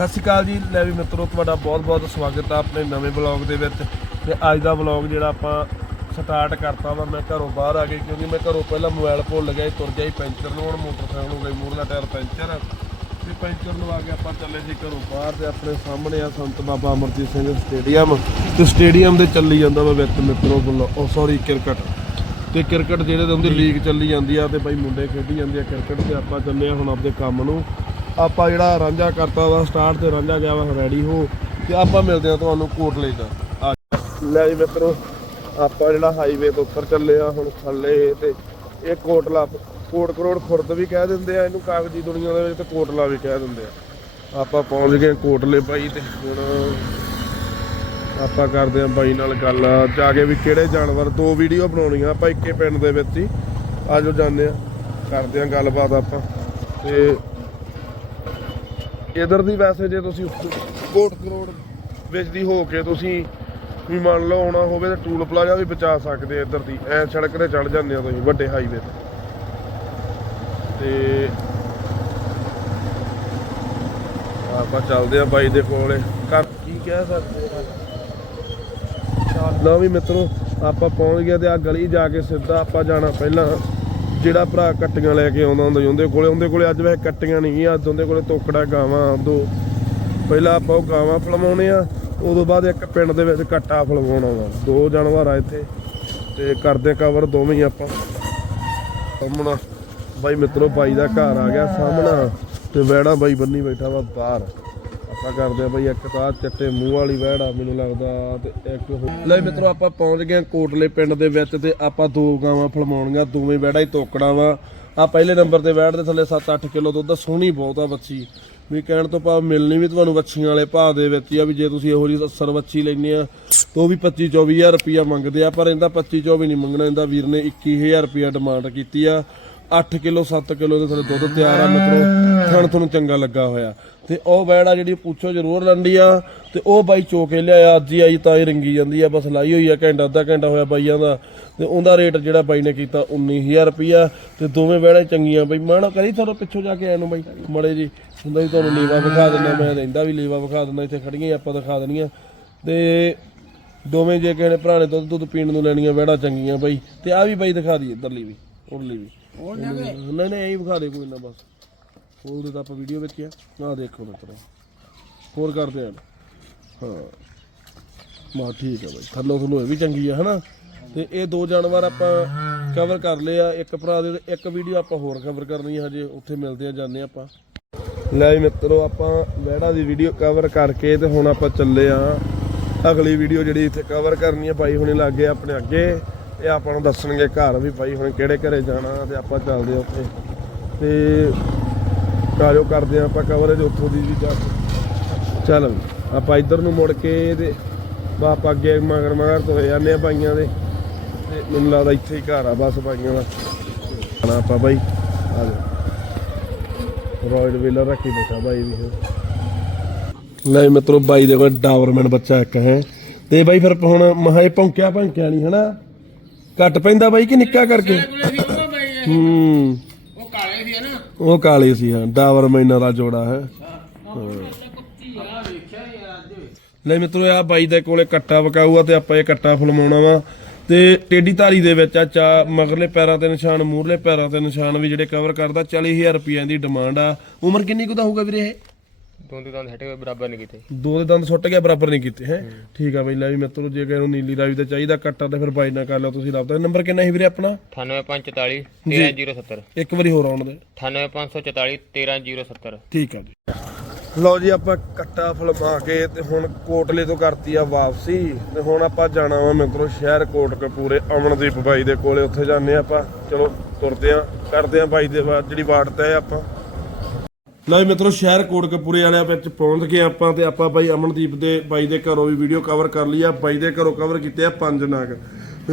ਸਤਿ ਸ਼੍ਰੀ ਅਕਾਲ ਜੀ। ਲੈ ਵੀ ਮਿੱਤਰੋ ਤੁਹਾਡਾ ਬਹੁਤ-ਬਹੁਤ ਸਵਾਗਤ ਆ ਆਪਣੇ ਨਵੇਂ ਬਲੌਗ ਦੇ ਵਿੱਚ। ਤੇ ਅੱਜ ਦਾ ਬਲੌਗ ਜਿਹੜਾ ਆਪਾਂ ਸਟਾਰਟ ਕਰਤਾ ਵਾ ਮੈਂ ਘਰੋਂ ਬਾਹਰ ਆ ਗਈ ਕਿਉਂਕਿ ਮੈਂ ਘਰੋਂ ਪਹਿਲਾਂ ਮੋਬਾਈਲ ਭੁੱਲ ਗਿਆ ਸੀ, ਤੁਰ ਗਿਆ ਸੀ ਪੈਂਚਰ ਨੂੰ ਹੁਣ ਮੋਟਰਸਾਈਕਲ ਹੋ ਗਈ ਮੂਹਰਲਾ ਟਾਇਰ ਪੈਂਚਰ। ਤੇ ਪੈਂਚਰ ਨੂੰ ਆ ਕੇ ਆਪਾਂ ਚੱਲੇ ਸੀ ਘਰੋਂ ਬਾਹਰ ਤੇ ਆਪਣੇ ਸਾਹਮਣੇ ਆ ਸੰਤ ਬਾਬਾ ਅਮਰਜੀਤ ਸਿੰਘ ਸਟੇਡੀਅਮ। ਤੇ ਸਟੇਡੀਅਮ ਦੇ ਚੱਲੀ ਜਾਂਦਾ ਵਾ ਵਿੱਚ ਮਿੱਤਰੋ ਵੱਲੋਂ ਉਹ ਸੌਰੀ ਕ੍ਰਿਕਟ। ਤੇ ਕ੍ਰਿਕਟ ਜਿਹੜੇ ਦੇ ਉਹਦੀ ਲੀਗ ਚੱਲੀ ਜਾਂਦੀ ਆ ਤੇ ਬਾਈ ਮੁੰਡੇ ਖੇਡੀ ਜਾਂਦੇ ਆ ਕ੍ਰਿਕਟ ਤੇ ਆਪਾਂ ਚੱਲੇ ਆ ਹੁਣ ਆਪਦੇ ਕੰਮ ਨੂੰ। ਆਪਾਂ ਜਿਹੜਾ ਰਾਂਝਾ ਕਰਤਾ ਵਾ, ਸਟਾਰਟ ਤੇ ਰਾਂਝਾ ਗਿਆ ਵਾ ਰੈਡੀ ਹੋ, ਤੇ ਆਪਾਂ ਮਿਲਦੇ ਆ ਤੁਹਾਨੂੰ ਕੋਟਲੇ ਦਾ। ਲੈ ਜੀ ਮਿੱਤਰੋ, ਆਪਾਂ ਜਿਹੜਾ ਹਾਈਵੇ ਤੋਂ ਉੱਪਰ ਚੱਲੇ ਆ ਹੁਣ ਥੱਲੇ ਤੇ ਇਹ ਕੋਟਲਾ, ਕੋਟ ਕਰੋੜ ਖੁਰਦ ਵੀ ਕਹਿ ਦਿੰਦੇ ਆ, ਇਹਨੂੰ ਕਾਗਜ਼ੀ ਦੁਨੀਆ ਦੇ ਵਿੱਚ ਤੇ ਕੋਟਲਾ ਵੀ ਕਹਿ ਦਿੰਦੇ ਆ। ਆਪਾਂ ਪਹੁੰਚ ਗਏ ਕੋਟਲੇ ਬਾਈ ਤੇ, ਹੁਣ ਆਪਾਂ ਕਰਦੇ ਆਂ ਬਾਈ ਨਾਲ ਗੱਲ। ਜਾ ਕੇ ਵੀ ਕਿਹੜੇ ਜਾਨਵਰ, ਦੋ ਵੀਡੀਓ ਬਣਾਉਣੀਆਂ ਆਪਾਂ ਇੱਕੇ ਪਿੰਡ ਦੇ ਵਿੱਚ ਹੀ। ਆਜੋ ਜਾਂਦੇ ਆ, ਕਰਦੇ ਆਂ ਗੱਲਬਾਤ ਆਪਾਂ। ਤੇ ਇਧਰ ਦੀ ਵੈਸੇ ਜੇ ਤੁਸੀਂ ਕੋਟ ਕਰੋੜ। ਵਿੱਚ ਦੀ ਹੋ ਕੇ ਤੁਸੀਂ ਵੀ ਮੰਨ ਲਓ ਆਉਣਾ ਹੋਵੇ ਤਾਂ ਟੂਲ ਪਲਾਜ਼ਾ ਵੀ ਬਚਾ ਸਕਦੇ ਇੱਧਰ ਦੀ। ਐ ਸੜਕ ਤੇ ਚੜ ਜਾਂਦੇ ਆ ਤੁਸੀਂ ਵੱਡੇ ਹਾਈਵੇ ਤੇ। ਤੇ ਆਪਾਂ ਚੱਲਦੇ ਆ ਬਾਈ ਦੇ ਕੋਲੇ। ਕਰ ਕੀ ਕਹਿ ਸਕਦੇ ਆ? ਲਓ ਵੀ ਮਿੱਤਰੋ ਆਪਾਂ ਪਹੁੰਚ ਗਏ ਤੇ ਆ ਗਲੀ ਜਾ ਕੇ ਸਿੱਧਾ ਆਪਾਂ ਜਾਣਾ ਪਹਿਲਾਂ। ਜਿਹੜਾ ਭਰਾ ਕੱਟੀਆਂ ਲੈ ਕੇ ਆਉਂਦਾ ਹੁੰਦਾ ਉਹਦੇ ਕੋਲੇ ਉਹਦੇ ਕੋਲੇ ਅੱਜ ਵੈਸੇ ਕੱਟੀਆਂ ਨਹੀਂ ਗੀਆਂ ਅੱਜ ਉਹਦੇ ਕੋਲੇ ਤੋਕੜਾ ਗਾਵਾਂ, ਦੋ। ਪਹਿਲਾਂ ਆਪਾਂ ਉਹ ਗਾਵਾਂ ਫਲਮਾਉਣੇ ਆ, ਉਦੋਂ ਬਾਅਦ ਇੱਕ ਪਿੰਡ ਦੇ ਵਿੱਚ ਕੱਟਾ ਫਲਵਾਉਣਾ ਵਾ। ਦੋ ਜਾਨਵਰ ਆ ਇੱਥੇ, ਤੇ ਕਰਦੇ ਕਵਰ ਦੋਵੇਂ ਹੀ ਆਪਾਂ। ਸਾਹਮਣਾ ਬਾਈ ਮਿੱਤਰੋ, ਬਾਈ ਦਾ ਘਰ ਆ ਗਿਆ ਸਾਹਮਣਾ, ਤੇ ਵੈੜਾ ਬਾਈ ਬੰਨੀ ਬੈਠਾ ਵਾ ਬਾਹਰ। ਆਪਾਂ ਕਰਦੇ ਆ ਬਾਈ ਇੱਕ ਤਾਂ ਚਿੱਟੇ ਮੂੰਹ ਵਾਲੀ ਵੈੜਾ ਮੈਨੂੰ ਲੱਗਦਾ ਤੇ ਇੱਕ ਹੋਰ। ਲੈ ਮਿੱਤਰੋ ਆਪਾਂ ਪਹੁੰਚ ਗਏ ਹਾਂ ਕੋਟਲੇ ਪਿੰਡ ਦੇ ਵਿੱਚ ਤੇ ਆਪਾਂ ਦੋ ਗਾਵਾਂ ਫਲਮਾਉਣੀਆਂ ਦੋਵੇਂ ਵੈੜਾ ਹੀ ਤੋਕੜਾ ਵਾ। ਆ ਪਹਿਲੇ ਨੰਬਰ ਤੇ ਵੈੜ ਦੇ ਥੱਲੇ 7-8 ਕਿਲੋ ਦੁੱਧ ਆ, ਸੋਹਣੀ ਬਹੁਤ ਆ ਬੱਚੀ ਵੀ ਕਹਿਣ ਤੋਂ ਭਾਵ ਮਿਲਣੀ ਵੀ ਤੁਹਾਨੂੰ ਵੱਛੀਆਂ ਵਾਲੇ ਭਾਅ ਦੇ ਵਿੱਚ ਹੀ ਆ ਵੀ ਜੇ ਤੁਸੀਂ ਇਹੋ ਜਿਹੀ ਅਸਰ ਵੱਛੀ ਲੈਂਦੇ ਆ ਤਾਂ ਉਹ ਵੀ 25 24000 ਰੁਪਇਆ ਮੰਗਦੇ ਆ ਪਰ ਇਹਦਾ 25 24 ਨਹੀਂ ਮੰਗਣਾ ਇਹਦਾ ਵੀਰ ਨੇ 21000 ਰੁਪਇਆ ਡਿਮਾਂਡ ਕੀਤੀ ਆ। 8 ਕਿਲੋ 7 ਕਿਲੋ ਦੇ ਤੁਹਾਡੇ ਦੁੱਧ ਤਿਆਰ ਆ ਮਿੱਤਰੋ। ਥਣ ਤੁਹਾਨੂੰ ਚੰਗਾ ਲੱਗਾ ਹੋਇਆ। ਤੇ ਉਹ ਵੈੜਾ ਜਿਹੜੀ ਪੁੱਛੋ ਜ਼ਰੂਰ ਲੰਡੀ ਆ। ਤੇ ਉਹ ਬਾਈ ਚੋ ਕੇ ਲਿਆਇਆ, ਅੱਜ ਹੀ ਆਈ ਤਾਂ ਹੀ ਰੰਗੀ ਜਾਂਦੀ ਆ। ਬਸ ਲਾਈ ਹੋਈ ਆ, ਘੰਟਾ, ਅੱਧਾ ਘੰਟਾ ਹੋਇਆ ਬਾਈਆਂ ਦਾ। ਤੇ ਉਹਦਾ ਰੇਟ ਜਿਹੜਾ ਬਾਈ ਨੇ ਕੀਤਾ 19000 ਰੁਪਿਆ ਤੇ ਦੋਵੇਂ ਵੈੜਾ ਚੰਗੀਆਂ ਬਾਈ। ਮਾਣਾ ਕਰੀ ਤੁਹਾਨੂੰ ਪਿੱਛੋਂ ਜਾ ਕੇ ਆਇਆ ਨੂੰ ਬਾਈ। ਮੜੇ ਜੀ, ਹੁੰਦਾ ਵੀ ਤੁਹਾਨੂੰ ਲੇਵਾ ਵਿਖਾ ਦਿੰਦਾ, ਮੈਂ ਰਹਿੰਦਾ ਵੀ ਲੇਵਾ ਵਿਖਾ ਦਿੰਦਾ, ਇੱਥੇ ਖੜੀਆਂ ਹੀ ਆਪਾਂ ਦਿਖਾ ਦੇਣੀਆਂ। ਤੇ ਦੋਵੇਂ ਜੇ ਕਿਸੇ ਨੇ ਭਰਾ ਨੇ ਦੁੱਧ ਦੁੱਧ ਪੀਣ ਨੂੰ ਲੈਣੀਆਂ ਵੈੜਾ ਚੰਗੀਆਂ ਬਾਈ। ਤੇ ਆ ਵੀ ਬਾਈ ਦਿਖਾ ਦੀ ਇੱਧਰਲੀ ਵੀ, ਉਰਲੀ ਵੀ। ਨਹੀਂ ਨਹੀਂ ਐਂ ਵਿਖਾ ਦੇ ਕੋਈ ਨਾ ਬਸ। ਖੋਲ ਤਾਂ ਆਪਾਂ ਵੀਡੀਓ ਵਿੱਚ ਆ। ਆਹ ਦੇਖੋ ਮਿੱਤਰੋ ਹੋਰ ਕਰਦੇ ਆ। ਹਾਂ। ਮਾ ਠੀਕ ਹੈ ਬਾਈ। ਥੱਲੋਂ ਥੱਲੋਂ ਇਹ ਵੀ ਚੰਗੀ ਆ, ਹਨਾ? ਤੇ ਇਹ ਦੋ ਜਾਨਵਰ ਆਪਾਂ ਕਵਰ ਕਰ ਲਏ ਆ। ਇੱਕ ਭਰਾ ਦੇ ਇੱਕ ਵੀਡੀਓ ਆਪਾਂ ਹੋਰ ਕਵਰ ਕਰਨੀ ਆ। ਹਜੇ ਉੱਥੇ ਮਿਲਦੇ ਆ, ਜਾਂਦੇ ਆ ਆਪਾਂ। ਲੈ ਵੀ ਮਿੱਤਰੋ, ਆਪਾਂ ਵਹਿੜਾ ਦੀ ਵੀਡੀਓ ਕਵਰ ਕਰਕੇ ਤੇ ਹੁਣ ਆਪਾਂ ਚੱਲੇ ਆ। ਅਗਲੀ ਵੀਡੀਓ ਜਿਹੜੀ ਇੱਥੇ ਕਵਰ ਕਰਨੀ ਆ ਭਾਈ ਹੁਣੇ ਲੱਗੇ ਆਪਣੇ ਅੱਗੇ। ਇਹ ਆਪਾਂ ਨੂੰ ਦੱਸਣਗੇ ਘਰ ਵੀ ਭਾਈ ਹੁਣ ਕਿਹੜੇ ਘਰੇ ਜਾਣਾ ਤੇ ਆਪਾਂ ਚੱਲਦੇ ਆ ਉੱਥੇ। ਤੇ ਕਾਜੋ ਕਰਦੇ ਆ ਆਪਾਂ ਕਵਰ ਉੱਥੋਂ ਦੀ ਵੀ ਜਾ ਚੱਲ ਆਪਾਂ ਇੱਧਰ ਨੂੰ ਮੁੜ ਕੇ ਤੇ ਆਪਾਂ ਅੱਗੇ ਮਗਰ ਮਗਰ ਤੋਂ ਜਾਂਦੇ ਆ ਭਾਈਆਂ ਦੇ। ਤੇ ਮੈਨੂੰ ਲੱਗਦਾ ਇੱਥੇ ਹੀ ਘਰ ਆ ਬਸ ਭਾਈਆਂ ਦਾ। ਨਾ ਆਪਾਂ ਬਾਈ। ਆ ਜਾ। ਰੋਇਡ ਵੀਲਰ ਰੱਖੀ ਬੈਠਾ ਬਾਈ ਵੀ। ਲੈ ਮਿੱਤਰੋ ਬਾਈ ਦੇ ਕੋਲ ਡਾਵਰਮੈਨ ਬੱਚਾ ਇੱਕ ਹੈ। ਤੇ ਬਾਈ ਫਿਰ ਹੁਣ ਮਹਾ ਇਹ ਭੌਂਕਿਆ ਭੌਂਕਿਆ ਨਹੀਂ, ਹਨਾ? ਘੱਟ ਪੈਂਦਾ ਬਾਈ ਕਿ ਨਿੱਕਾ ਕਰਕੇ? ਹੂੰ। ਉਹ ਕਾਲੇ ਸੀ ਨਾ। ਉਹ ਕਾਲੇ ਸੀ ਹਾਂ। ਡਾਵਰਮੈਨਾਂ ਦਾ ਜੋੜਾ ਹੈ। ਲੈ ਮਿੱਤਰੋ ਆ ਬਾਈ ਦੇ ਕੋਲੇ ਕੱਟਾ ਵਕਾਊ ਆ ਤੇ ਆਪਾਂ ਇਹ ਕੱਟਾ ਫਲਮਾਉਣਾ ਵਾ। ਤੇ ਟੇਡੀ ਧਾਰੀ ਦੇ ਵਿੱਚ ਆ ਚਾ ਮਗਰਲੇ ਪੈਰਾਂ ਤੇ ਨਿਸ਼ਾਨ ਮੂਰਲੇ ਪੈਰਾਂ ਤੇ ਨਿਸ਼ਾਨ ਵੀ ਜਿਹੜੇ ਕਵਰ ਕਰਦਾ। 40000 ਰੁਪਏ ਦੀ ਡਿਮਾਂਡ ਆ। ਉਮਰ ਕਿੰਨੀ ਕੁ ਦਾ ਹੋਊਗਾ ਵੀਰੇ ਇਹ? ਦੋਂਦੇ ਦੰਦ ਹਟੇ ਹੋਏ ਬਰਾਬਰ ਨਹੀਂ ਕੀਤੇ। ਦੋ ਦੇ ਦੰਦ ਸੁੱਟ ਗਿਆ ਬਰਾਬਰ ਨਹੀਂ ਕੀਤੇ ਹੈ? ਠੀਕ ਆ ਬਈ ਲੈ ਵੀ ਮਿੱਤਰੋ ਜੇ ਕਿਸੇ ਨੂੰ ਨੀਲੀ ਰਾਵੀ ਦਾ ਚਾਹੀਦਾ ਕੱਟਾ ਤੇ ਫਿਰ ਬਾਈ ਨਾਲ ਕਰ ਲਓ ਤੁਸੀਂ ਲੱਭਦਾ ਨੰਬਰ ਕਿੰਨਾ ਸੀ ਵੀਰੇ ਆਪਣਾ? 98544 13070 ਇੱਕ ਵਾਰੀ ਹੋਰ ਆਉਣ ਦੇ। 98544 13070 ਠੀਕ ਆ ਜੀ। ਲਓ ਜੀ ਆਪਾਂ ਕੱਟਾ ਫਲਮਾ ਕੇ ਤੇ ਹੁਣ ਕੋਟਲੇ ਤੋਂ ਕਰਤੀ ਆ ਵਾਪਸੀ। ਤੇ ਹੁਣ ਆਪਾਂ ਜਾਣਾ ਵਾ ਮਿੱਤਰੋ ਸ਼ਹਿਰ ਕੋਟਕਪੂਰੇ ਅਮਨਦੀਪ ਬਾਈ ਦੇ ਕੋਲੇ। ਉੱਥੇ ਜਾਂਦੇ ਆ ਆਪਾਂ। ਚਲੋ ਤੁਰਦੇ ਆ ਕਰਦੇ ਆ ਬਾਈ ਦੇ ਬਾਅਦ ਜਿਹੜੀ ਬਾਟ ਤੈ ਆਪਾਂ। ਲਓ ਜੀ ਮਿੱਤਰੋ, ਸ਼ਹਿਰ ਕੋਟਕਪੂਰੇ ਵਾਲਿਆਂ ਵਿੱਚ ਪਹੁੰਚ ਗਏ ਆਪਾਂ ਤੇ ਆਪਾਂ ਬਾਈ ਅਮਨਦੀਪ ਦੇ, ਬਾਈ ਦੇ ਘਰੋਂ ਵੀ ਵੀਡੀਓ ਕਵਰ ਕਰ ਲਈ ਆ। ਬਾਈ ਦੇ ਘਰੋਂ ਕਵਰ ਕੀਤੇ ਆ ਪੰਜ ਨਗ।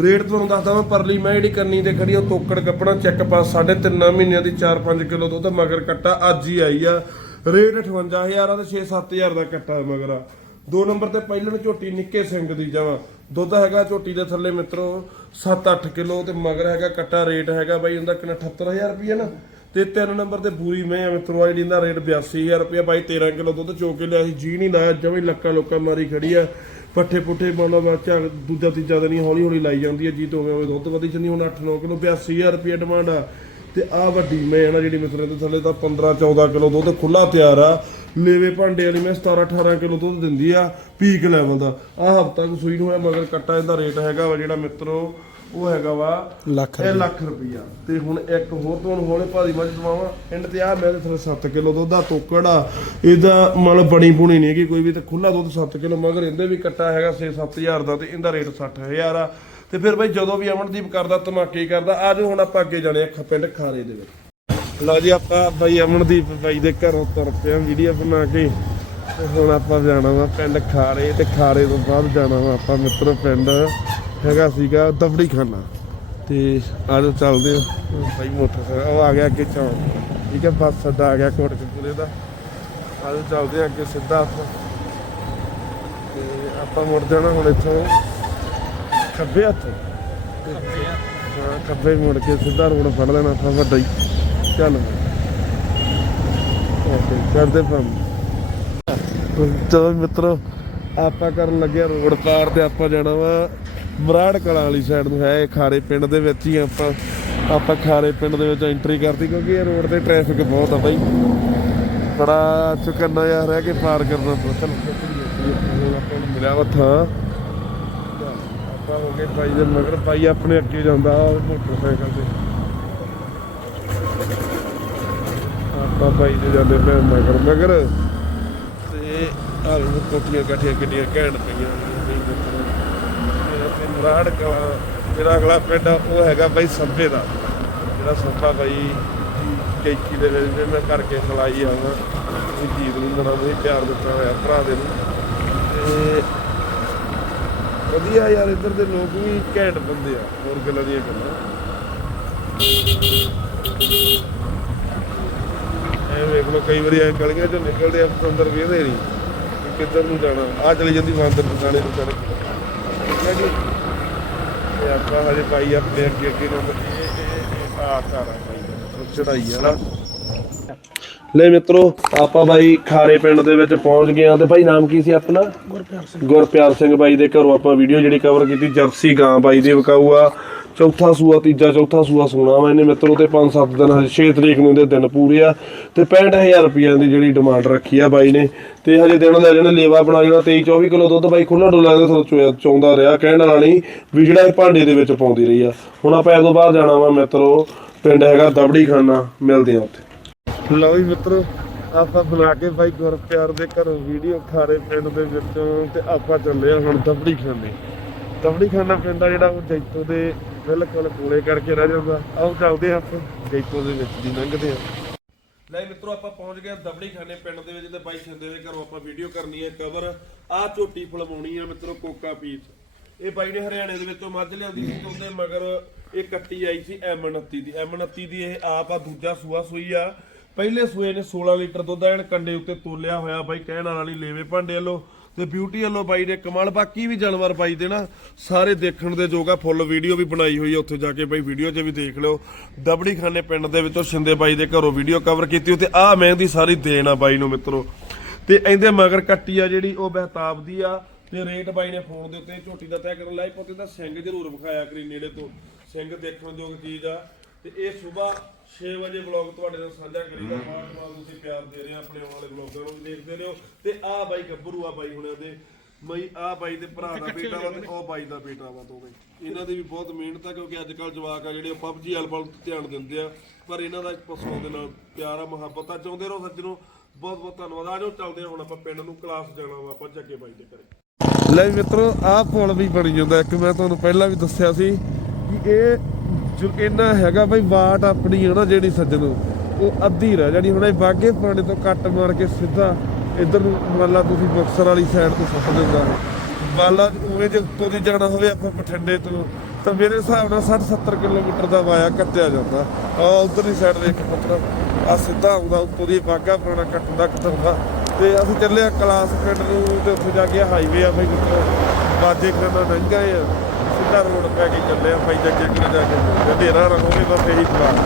ਰੇਟ ਤੁਹਾਨੂੰ ਦੱਸਦਾ ਮੈਂ ਪਰਲੀ ਮੈਂ ਜਿਹੜੀ ਕੰਨੀ ਤੇ ਖੜੀ ਉਹ ਤੋਕੜ ਕੱਪੜਾ ਚੈੱਕ ਪਾਸ 3.5 ਮਹੀਨਿਆਂ ਦੀ 4-5 ਕਿਲੋ ਦੁੱਧ ਮਗਰ ਕੱਟਾ, ਅੱਜ ਹੀ ਆਈ ਆ। ਰੇਟ 58000 ਆ ਤੇ 6-7000 ਦਾ ਕੱਟਾ ਮਗਰ ਆ। ਦੋ ਨੰਬਰ ਤੇ ਪਹਿਲਣ ਝੋਟੀ ਨਿੱਕੇ ਸਿੰਘ ਦੀ ਜਮਾ। ਦੁੱਧ ਹੈਗਾ ਝੋਟੀ ਦੇ ਥੱਲੇ ਮਿੱਤਰੋ 7-8 ਕਿਲੋ ਤੇ ਮਗਰ ਹੈਗਾ ਕੱਟਾ, ਰੇਟ ਹੈਗਾ ਬਾਈ ਉਹਦਾ ਕਿੰਨਾ 78000 ਰੁਪਏ ਨਾ। ਤੇ ਤਿੰਨ ਨੰਬਰ ਤੇ ਪੂਰੀ ਮੈਂ ਆ ਮਿੱਤਰੋ ਆ ਜਿਹੜੀ ਦਾ ਰੇਟ 82000 ਰੁਪਏ ਬਾਈ 13 ਕਿਲੋ ਦੁੱਧ ਚੋ ਕੇ ਲਿਆ ਸੀ, ਜੀ ਨਹੀਂ ਲਾਇਆ, ਜਮੀ ਲੱਕਾਂ ਲੋਕਾਂ ਮਾਰੀ ਖੜੀ ਆ। ਪੱਠੇ ਪੁੱਠੇ ਮੰਨ ਬੱਚਾ ਦੂਜਾ ਤੀਜਾ ਦਿਨ ਹੀ ਹੌਲੀ ਹੌਲੀ ਲਾਈ ਜਾਂਦੀ ਹੈ ਜੀ ਤੋਂ ਹੋਵੇ ਦੁੱਧ ਵਧੀ ਜਾਂਦੀ ਹੁਣ 8-9 ਕਿਲੋ 82000 ਰੁਪਏ ਡਿਮਾਂਡ ਆ। ਤੇ ਆ ਵੱਡੀ ਮੈਂ ਆ ਨਾ ਜਿਹੜੀ ਮਿੱਤਰੋ ਦੇ ਥੱਲੇ ਤਾਂ 15-14 ਕਿਲੋ ਦੁੱਧ ਖੁੱਲਾ ਤਿਆਰ ਆ। ਲੇਵੇ ਭਾਂਡੇ ਵਾਲੀ ਮੈਂ 17-18 ਕਿਲੋ ਦੁੱਧ ਦਿੰਦੀ ਆ ਪੀਕ ਲੈਵਲ ਦਾ। ਆ ਹਫਤਾ ਕੁ ਸੂਈ ਨੂੰ ਹੋਇਆ ਮਗਰ ਕੱਟਾ ਇਹਦਾ ਰੇਟ ਹੈਗਾ ਵਾ ਜਿਹੜਾ ਮਿੱਤਰੋ ਉਹ ਹੈਗਾ ਵਾ ਲੱਖ ਇਹ ਲੱਖ ਰੁਪਈਆ। ਤੇ ਹੁਣ ਇੱਕ ਹੋਰ ਤੁਹਾਨੂੰ ਹੌਲੇ ਭਾਦੀ ਮੱਝ ਦਵਾਵਾਂ ਐਂਡ ਤੇ ਆ ਮੈਂ ਥੋੜਾ 7 ਕਿਲੋ ਦੁੱਧ ਦਾ ਤੋਕੜ ਆ। ਇਹਦਾ ਮਤਲਬ ਬਣੀ ਪੁਣੀ ਨਹੀਂ ਹੈਗੀ ਕੋਈ ਵੀ ਤੇ ਖੁੱਲਾ ਦੁੱਧ 7 ਕਿਲੋ ਮਗਰ ਇਹਦੇ ਵੀ ਕੱਟਾ ਹੈਗਾ 6-7000 ਦਾ ਤੇ ਇਹਦਾ ਰੇਟ 60000 ਆ। ਤੇ ਫਿਰ ਬਈ ਜਦੋਂ ਵੀ ਅਮਨਦੀਪ ਕਰਦਾ ਧਮਾਕੇ ਕਰਦਾ ਆ ਜਾਓ ਹੁਣ ਆਪਾਂ ਅੱਗੇ ਜਾਣੇ ਆ ਪਿੰਡ ਖਾਰੇ ਦੇ ਵਿੱਚ। ਲਓ ਜੀ ਆਪਾਂ ਬਈ ਅਮਨਦੀਪ ਬਾਈ ਦੇ ਘਰੋਂ ਤੁਰ ਪਏ ਆ ਵੀਡੀਓ ਬਣਾ ਕੇ। ਤੇ ਹੁਣ ਆਪਾਂ ਜਾਣਾ ਵਾ ਪਿੰਡ ਖਾਰੇ ਤੇ ਖਾਰੇ ਤੋਂ ਬਾਅਦ ਜਾਣਾ ਵਾ ਆਪਾਂ ਮਿੱਤਰੋ ਪਿੰਡ। ਹੈਗਾ ਸੀਗਾ ਦਬੜੀ ਖਾਨਾ ਤੇ ਆਜੋ ਚੱਲਦੇ ਆ। ਭਾਈ ਮੋਟਰਸਾਈਕਲ ਉਹ ਆ ਗਿਆ ਅੱਗੇ ਚੌਂਕ। ਠੀਕ ਹੈ ਬੱਸ ਅੱਡਾ ਆ ਗਿਆ ਕੋਟਕਪੂਰੇ ਦਾ। ਆਜੋ ਚੱਲਦੇ ਆ ਅੱਗੇ ਸਿੱਧਾ ਆਪਾਂ। ਤੇ ਆਪਾਂ ਮੁੜ ਜਾਣਾ ਹੁਣ ਇੱਥੋਂ ਖੱਬੇ ਹੱਥ। ਹਾਂ ਖੱਬੇ ਮੁੜ ਕੇ ਸਿੱਧਾ ਰੋਡ ਫੜ ਲੈਣਾ ਆਪਾਂ ਵੱਡਾ ਹੀ। ਚੱਲ। ਓਕੇ, ਕਰਦੇ ਫਮ ਚਲੋ ਮਿੱਤਰੋ, ਆਪਾਂ ਕਰਨ ਲੱਗੇ ਰੋਡ ਪਾਰ ਤੇ ਆਪਾਂ ਜਾਣਾ ਵਾ ਮਰਾੜ ਕਲਾਂ ਵਾਲੀ ਸਾਈਡ ਨੂੰ। ਹੈ ਖਾਰੇ ਪਿੰਡ ਦੇ ਵਿੱਚ ਹੀ ਆਪਾਂ। ਆਪਾਂ ਖਾਰੇ ਪਿੰਡ ਦੇ ਵਿੱਚ ਐਂਟਰੀ ਕਰਤੀ ਕਿਉਂਕਿ ਇਹ ਰੋਡ ਤੇ ਟ੍ਰੈਫਿਕ ਬਹੁਤ ਆ ਬਾਈ। ਬੜਾ ਚੁਕੰਨਾ ਯਾਰ ਰਹਿ ਕੇ ਪਾਰ ਕਰਨਾ ਪਊ ਚਲੋ ਆਪਾਂ ਨੂੰ ਮਿਲਿਆ ਵਾ ਥਾਂ। ਆਪਾਂ ਹੋ ਗਏ ਭਾਈ ਦੇ ਮਗਰ। ਭਾਈ ਆਪਣੇ ਅੱਗੇ ਜਾਂਦਾ ਮੋਟਰਸਾਈਕਲ ਤੇ। ਆਪਾਂ ਭਾਈ ਦੇ ਜਾਂਦੇ ਪਏ ਮਗਰ ਮਗਰ। ਤੇ ਆਹ ਵੇਖੋ ਕੋਟੀਆਂ ਕਾਠੀਆਂ ਕਿੱਡੀਆਂ ਘੈਂਟ ਪਈਆਂ ਤੇ ਆਪਣੇ ਮੁਰਾੜ ਕਲਾਂ ਅਗਲਾ ਪਿੰਡ ਉਹ ਹੈਗਾ ਬਾਈ ਸੱਭੇ ਦਾ। ਜਿਹੜਾ ਸੱਭਾ ਬਾਈ ਕੈਕੀ ਦੇ ਵਿੱਚ ਮੈਂ ਕਰਕੇ ਖਲਾਈ ਆਵਾਂ ਇਹ ਨੂੰ ਬੜਾ ਬਹੁਤ ਪਿਆਰ ਦਿੱਤਾ ਹੋਇਆ ਭਰਾ ਦੇ ਨੂੰ। ਤੇ ਵਧੀਆ ਯਾਰ, ਇੱਧਰ ਦੇ ਲੋਕ ਵੀ ਘੈਂਟ ਬੰਦੇ ਆ, ਹੋਰ ਗੱਲਾਂ ਦੀਆਂ ਗੱਲਾਂ। ਐ ਵੇਖ ਲੋ ਕਈ ਵਾਰੀ ਐ ਗਲੀਆਂ ਚੋਂ ਨਿਕਲਦੇ ਆ ਅੰਦਰ ਵੇਖਦੇ ਨਹੀਂ ਕਿ ਕਿੱਧਰ ਨੂੰ ਜਾਣਾ। ਆ ਚਲੀ ਜਾਂਦੀ ਬਾਂਦਰ ਪਛਾਣੇ ਨੂੰ ਸੜਕ ਠੀਕ ਹੈ ਜੀ। ਤੇ ਆਪਾਂ ਹਜੇ ਪਾਈ ਆਪਣੇ ਅੱਗੇ ਅੱਗੇ ਨੂੰ ਇਹ ਇਹ ਇਹ ਆ ਘਰ ਆ ਚੜਾਈ ਆ ਲੈ ਮਿੱਤਰੋ ਆਪਾਂ ਬਾਈ ਖਾਰੇ ਪਿੰਡ ਦੇ ਵਿੱਚ ਪਹੁੰਚ ਗਏ ਆ ਤੇ ਭਾਈ ਨਾਮ ਕੀ ਸੀ ਆਪਣਾ? ਗੁਰਪਿਆਰ ਸਿੰਘ। ਬਾਈ ਦੇ ਘਰੋਂ ਆਪਾਂ ਵੀਡੀਓ ਜਿਹੜੀ ਕਵਰ ਕੀਤੀ ਜਰਸੀ ਗਾਂ ਬਾਈ ਦੀ ਵਿਕਾਊ ਆ ਚੌਥਾ ਸੂਆ ਤੀਜਾ ਚੌਥਾ ਸੂਆ ਸੋਣਾ ਵਾ ਇਹਨੇ ਮਿੱਤਰੋ ਤੇ 5-7 ਦਿਨ ਹਜੇ 6 ਤਰੀਕ ਨੂੰ ਦੇ ਦਿਨ ਪੂਰੇ ਆ ਤੇ 65000 ਰੁਪਈਆ ਦੀ ਜਿਹੜੀ ਡਿਮਾਂਡ ਰੱਖੀ ਆ ਬਾਈ ਨੇ ਤੇ ਹਜੇ ਦਿਨ ਲੈ ਜਾਣਾ ਲੇਵਾ ਬਣਾ ਜਾਣਾ 23-24 ਕਿਲੋ ਦੁੱਧ ਬਾਈ ਖੁੱਲਾ ਡੋਲਾ ਦੇ ਥੋੜਾ ਚੌਂਦਾ ਰਿਹਾ ਕਹਿਣ ਵਾਲਾ ਨਹੀਂ ਵੀ ਜਿਹੜਾ ਇਹ ਭਾਂਡੇ ਦੇ ਵਿੱਚ ਪਾਉਂਦੀ ਰਹੀ ਆ। ਹੁਣ ਆਪਾਂ ਇਹ ਤੋਂ ਬਾਅਦ ਜਾਣਾ ਵਾ ਮਿੱਤਰੋ ਪਿੰਡ ਹੈਗਾ ਦਬੜੀ ਖਾਨਾ ਮਿਲਦੇ ਆ ਉੱਥੇ। ਲਓ ਜੀ ਮਿੱਤਰੋ, ਆਪਾਂ ਬਣਾ ਕੇ ਬਾਈ ਗੁਰਪਿਆਰ ਦੇ ਘਰੋਂ ਵੀਡੀਓ ਖਾਰੇ ਪਿੰਡ ਦੇ ਵਿੱਚੋਂ ਤੇ ਆਪਾਂ ਚੱਲੇ ਆ ਹੁਣ ਦਬੜੀ ਖਾਨੇ ਦਬੜੀ ਖਾਨਾ ਪਿੰਡ ਆ ਜਿਹੜਾ ਉਹ ਜੈਤੋ ਦੇ ਬਿਲਕੁਲ ਕੋਲੇ ਕਰਕੇ ਰਹਿ ਜਾਂਦਾ ਆਓ ਚੱਲਦੇ ਆਪਾਂ ਜੈਤੋ ਦੇ ਵਿੱਚ ਦੀ ਲੰਘਦੇ ਆ ਲੈ ਮਿੱਤਰੋ, ਆਪਾਂ ਪਹੁੰਚ ਗਏ ਦਬੜੀ ਖਾਨੇ ਪਿੰਡ ਦੇ ਵਿੱਚ ਤੇ ਬਾਈ ਛਿੰਦੇ ਦੇ ਘਰੋਂ ਆਪਾਂ ਵੀਡੀਓ ਕਰਨੀ ਹੈ ਕਵਰ ਆ ਝੋਟੀ ਫਲਮਾਉਣੀ ਆ ਮਿੱਤਰੋ, ਕੋਕਾ ਪੀਸ ਇਹ ਬਾਈ ਨੇ ਹਰਿਆਣੇ ਦੇ ਵਿੱਚੋਂ ਮੱਝ ਲਿਆਂਦੀ ਸੀ ਤੇ ਉਹਦੇ ਮਗਰ ਇਹ ਕੱਟੀ ਆਈ ਸੀ M29 ਦੀ। M29 ਦੀ ਇਹ ਆਪ ਆ, ਦੂਜਾ ਸੂਆ ਸੂਈ ਆ। ਪਹਿਲੇ ਸੂਏ ਨੇ 16 ਲੀਟਰ ਦੁੱਧ ਐਨ ਕੰਡੇ ਉੱਤੇ ਤੋਲਿਆ ਹੋਇਆ ਬਾਈ, ਕਹਿਣ ਵਾਲਾ ਲੇਵੇ ਭਾਂਡੇ ਵੱਲੋਂ ਤੇ ਬਿਊਟੀ ਵੱਲੋਂ ਬਾਈ ਨੇ ਕਮਾਲ, ਬਾਕੀ ਵੀ ਜਾਨਵਰ ਬਾਈ ਦੇ ਨਾ, ਸਾਰੇ ਦੇਖਣ ਦੇ ਜੋਗਾ ਫੁੱਲ ਵੀਡੀਓ ਵੀ ਬਣਾਈ ਹੋਈ ਆ ਉੱਥੇ ਜਾ ਕੇ ਬਾਈ ਵੀਡੀਓ 'ਚ ਵੀ ਦੇਖ ਲਿਓ। ਦਬੜੀ ਖਾਨੇ ਪਿੰਡ ਦੇ ਵਿੱਚੋਂ ਸ਼ਿੰਦੇ ਬਾਈ ਦੇ ਘਰੋਂ ਵੀਡੀਓ ਕਵਰ ਕੀਤੀ ਤੇ ਆਹ ਮਹਿੰਦੀ ਸਾਰੀ ਦੇਣ ਆ ਬਾਈ ਨੂੰ ਮਿੱਤਰੋ। ਤੇ ਇਹਦੇ ਮਗਰ ਕੱਟੀ ਆ ਜਿਹੜੀ ਉਹ ਬਹਿਤਾਬ ਦੀ ਆ, ਤੇ ਰੇਟ ਬਾਈ ਨੇ ਫੋਨ ਦੇ ਉੱਤੇ ਝੋਟੀ ਦਾ ਤੈਅ ਕਰਨ ਲਾਈ ਪੁੱਤ ਦਾ ਸਿੰਘ ਜ਼ਰੂਰ ਵਿਖਾਇਆ ਕਰੀ ਨੇੜੇ ਤੋਂ। ਸਿੰਘ ਦੇਖਣ ਯੋਗ ਚੀਜ਼ ਆ। ਤੇ ਇਹ ਸਵੇਰ 6 ਵਜੇ ਵਲੌਗ ਤੁਹਾਡੇ ਨਾਲ ਸਾਂਝਾ ਕਰੀਦਾ। ਬਹੁਤ ਬਹੁਤ ਤੁਸੀਂ ਪਿਆਰ ਦੇ ਰਹੇ ਆ ਆਪਣੇ ਆਉਣ ਵਾਲੇ ਵਲੌਗਾਂ ਨੂੰ ਵੀ ਦੇਖਦੇ ਰਹੋ। ਤੇ ਆ ਬਾਈ ਗੱਭਰੂ ਆ ਬਾਈ ਹੁਣਾਂ ਦੇ। ਮਈ ਆ ਬਾਈ ਦੇ ਭਰਾ ਦਾ ਬੇਟਾ ਵਾ ਤੇ ਉਹ ਬਾਈ ਦਾ ਬੇਟਾ ਵਾ ਦੋਵੇਂ। ਇਹਨਾਂ ਦੀ ਵੀ ਬਹੁਤ ਮਿਹਨਤ ਆ ਕਿਉਂਕਿ ਅੱਜ ਕੱਲ ਜਵਾਕ ਆ ਜਿਹੜੇ ਪਬਜੀ ਐਲਬਲ ਧਿਆਨ ਦਿੰਦੇ ਆ। ਪਰ ਇਹਨਾਂ ਦਾ ਪਸੋਂ ਦੇ ਨਾਲ ਪਿਆਰ ਆ ਮੁਹੱਬਤ ਆ। ਚਾਹੁੰਦੇ ਰਹੋ ਸੱਜਣੋ ਬਹੁਤ ਬਹੁਤ ਧੰਨਵਾਦ। ਆ ਜਾਓ ਚੱਲਦੇ ਹੁਣ ਆਪਾਂ ਪਿੰਡ ਨੂੰ ਕਲਾਸ ਜਾਣਾ ਵਾ। ਆਪਾਂ ਜੱਗੇ ਬਾਈ ਦੇ ਘਰੇ। ਲੈ ਮਿੱਤਰੋ ਆਹ ਪੁਲ ਵੀ ਬਣੀ ਜਾਂਦਾ। ਇੱਕ ਮੈਂ ਤੁਹਾਨੂੰ ਪਹਿਲਾਂ ਵੀ ਦੱਸਿਆ ਸੀ ਕਿ ਇਹ ਜੋ ਇਹਨਾਂ ਹੈਗਾ ਬਈ ਬਾਟ ਆਪਣੀ ਹੈ ਨਾ ਜਿਹੜੀ ਸੱਜਣੋ ਉਹ ਅੱਧੀ ਰਹਿ ਜਾਣੀ। ਹੁਣ ਇਹ ਬਾਗੇ ਪਾਣੇ ਤੋਂ ਕੱਟ ਮਾਰ ਕੇ ਸਿੱਧਾ ਇੱਧਰ ਨੂੰ ਮਾਲਾ ਤੁਸੀਂ ਮੁਕਤਸਰ ਵਾਲੀ ਸਾਈਡ ਤੋਂ ਸੁੱਟ ਦਿੰਦਾ। ਮਾਲਾ ਉਵੇਂ ਜੇ ਉੱਤੋਂ ਦੀ ਜਾਣਾ ਹੋਵੇ ਆਪਾਂ ਬਠਿੰਡੇ ਤੋਂ, ਤਾਂ ਮੇਰੇ ਹਿਸਾਬ ਨਾਲ 60 70 ਕਿਲੋਮੀਟਰ ਦਾ ਵਾਇਆ ਕੱਟਿਆ ਜਾਂਦਾ। ਆ ਉਧਰਲੀ ਸਾਈਡ ਦੇ ਵੇਖ ਪੁੱਤਰ, ਆ ਸਿੱਧਾ ਆਉਂਦਾ ਉੱਤੋਂ ਦੀ ਬਾਗਾ ਪੁਰਾਣਾ ਕੱਟਣ ਦਾ ਕਤਰਦਾ ਤੇ ਅਸੀਂ ਚੱਲੇ ਆ ਕਲਾਸ ਪਿੰਡ ਨੂੰ ਤੇ ਉੱਥੇ ਜਾ ਕੇ ਹਾਈਵੇ ਆ ਬਈ ਬਾਜੇ ਕਰਨਾ ਨੰਗਾ ਆ। ਸਿੱਧਾ ਰੋਡ ਪੈ ਕੇ ਚੱਲੇ ਆ ਭਾਈ ਜੱਗੇ ਕੋਲ ਜਾ ਕੇ। ਹਨੇਰਾ ਨਾ ਹੋਵੇ ਬਸ ਇਹੀ ਪਲਾਨ